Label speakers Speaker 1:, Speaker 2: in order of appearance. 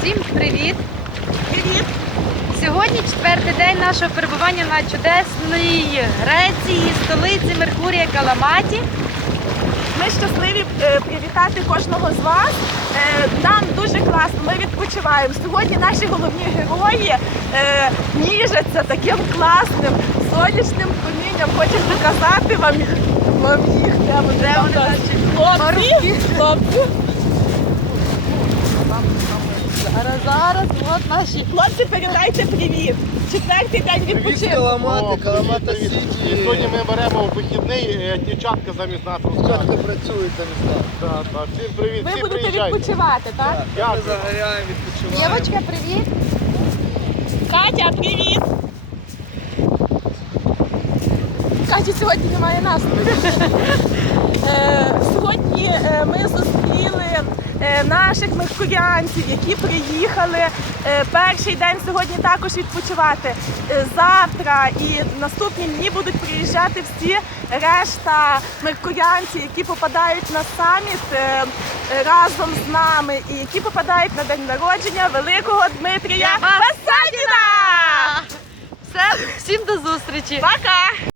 Speaker 1: Всім привіт!
Speaker 2: Привіт!
Speaker 1: Сьогодні четвертий день нашого перебування на чудесній Греції, столиці Меркурія Каламаті.
Speaker 2: Ми щасливі привітати кожного з вас. Нам дуже класно, ми відпочиваємо. Сьогодні наші головні герої ніжаться таким класним сонячним промінням. Хочу показати вам їх. Де вони наші хлопці?
Speaker 1: Зараз, от наші.
Speaker 2: Хлопці, передайте привіт. Четвертий день відпочинку.
Speaker 3: Каламата Сіті.
Speaker 4: І сьогодні ми беремо вихідний, дівчатка замість нас розкажуть.
Speaker 3: Дівчатка працюють замість нас.
Speaker 4: Так. Всім привіт,
Speaker 2: Ви
Speaker 4: всі
Speaker 2: будете
Speaker 4: приїжджайте.
Speaker 2: відпочивати, так?
Speaker 3: Ми
Speaker 4: Дякую.
Speaker 3: загоряємо, відпочиваємо.
Speaker 1: Євочка, привіт!
Speaker 2: Катя, привіт! Каті сьогодні немає настрою. Сьогодні ми зустріли наших меркуріанців, які приїхали перший день сьогодні також відпочивати. Завтра і наступні дні будуть приїжджати всі решта меркуріанців, які попадають на саміт разом з нами і які попадають на день народження великого Дмитрія Басадіна!
Speaker 1: Все, всім до зустрічі!
Speaker 2: Пока!